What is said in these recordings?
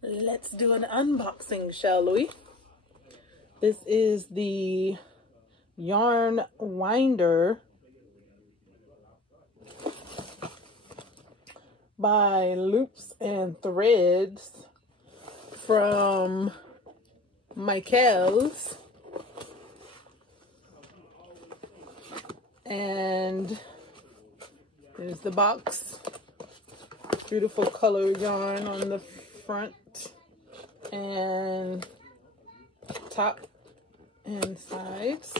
Let's do an unboxing, shall we? This is the yarn winder by Loops and Threads from Michael's. And there's the box. Beautiful color yarn on the front and top and sides.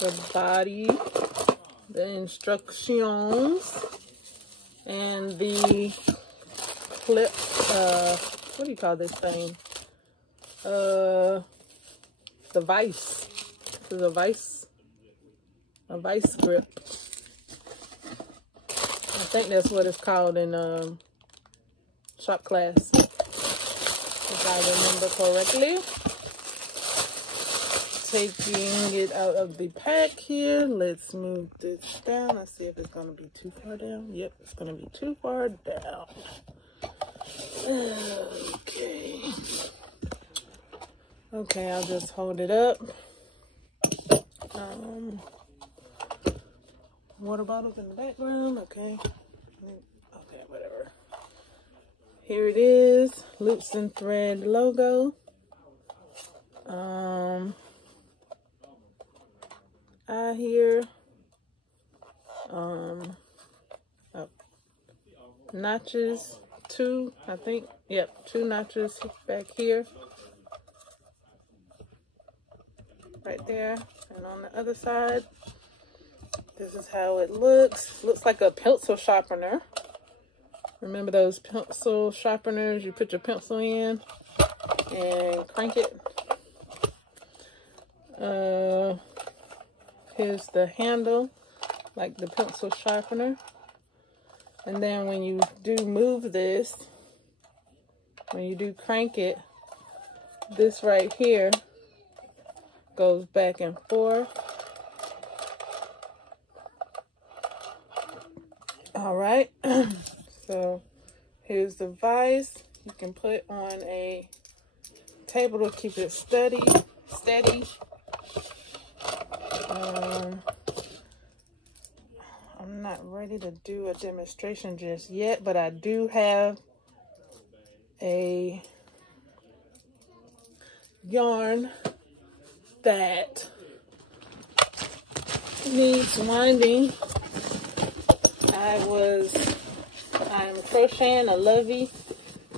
The body, the instructions, and the clip, what do you call this thing? The vice. This is a vice grip. I think that's what it's called in shop class, if I remember correctly. Taking it out of the pack here, let's move this down. Let's see if it's going to be too far down. Yep, it's going to be too far down. Okay, I'll just hold it up. Water bottles in the background. Okay, whatever. Here it is, Loops and Thread logo. I hear notches, two, I think. Yep, two notches back here, right there, and on the other side. This is how it looks. Looks like a pencil sharpener. Remember those pencil sharpeners? You put your pencil in and crank it. Here's the handle, like the pencil sharpener. And then when you do move this, when you do crank it, this right here goes back and forth. All right, so here's the vise. You can put on a table to keep it steady. I'm not ready to do a demonstration just yet, but I do have a yarn that needs winding. I'm crocheting a lovey,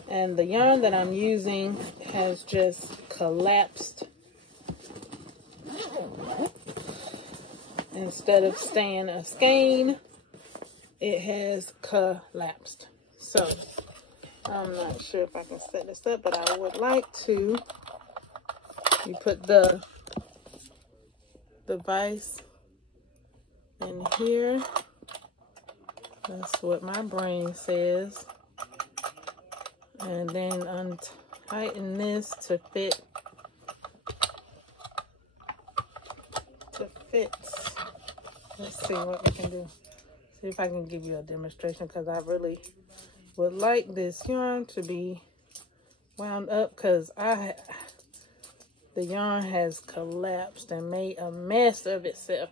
and the yarn that I'm using has just collapsed. Instead of staying a skein, it has collapsed. So I'm not sure if I can set this up, but I would like to. You put the vice in here. That's what my brain says. And then untighten this to fit. Let's see what we can do. See if I can give you a demonstration, because I really would like this yarn to be wound up, because the yarn has collapsed and made a mess of itself.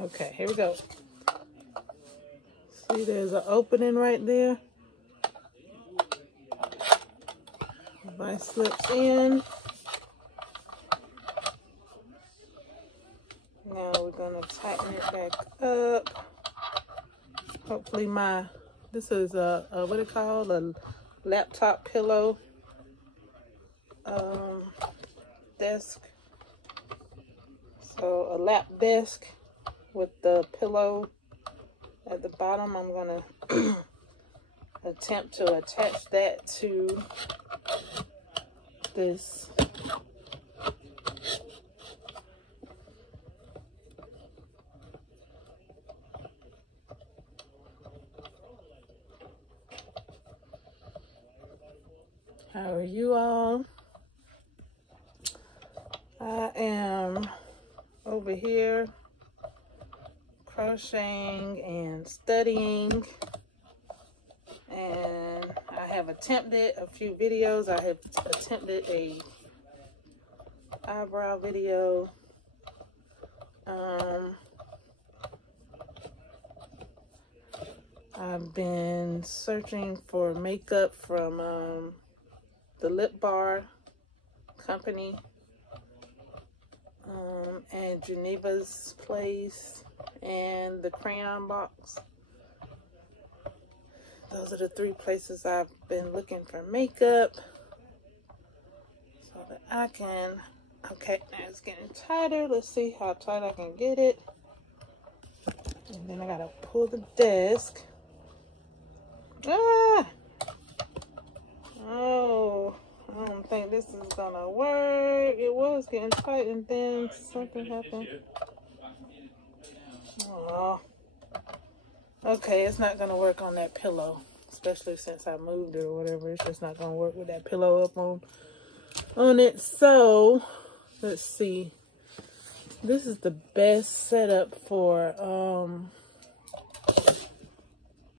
Okay, here we go. See, there's an opening right there. The vice slips in. Now we're gonna tighten it back up. Hopefully this is a what it called, a laptop pillow desk. So a lap desk with the pillow at the bottom. I'm gonna attempt to attach that to this How are you all? I am over here crocheting and studying, and I have attempted a few videos. I have attempted a eyebrow video. I've been searching for makeup from the Lip Bar company and Geneva's Place and the Crayon Box. Those are the 3 places I've been looking for makeup so that I can, okay, now it's getting tighter. Let's see how tight I can get it. And then I gotta pull the desk. Ah! Oh, I don't think this is gonna work. It was getting tight and then something happened. Oh. Okay, it's not gonna work on that pillow, especially since I moved it or whatever. It's just not gonna work with that pillow up on it. So let's see. This is the best setup for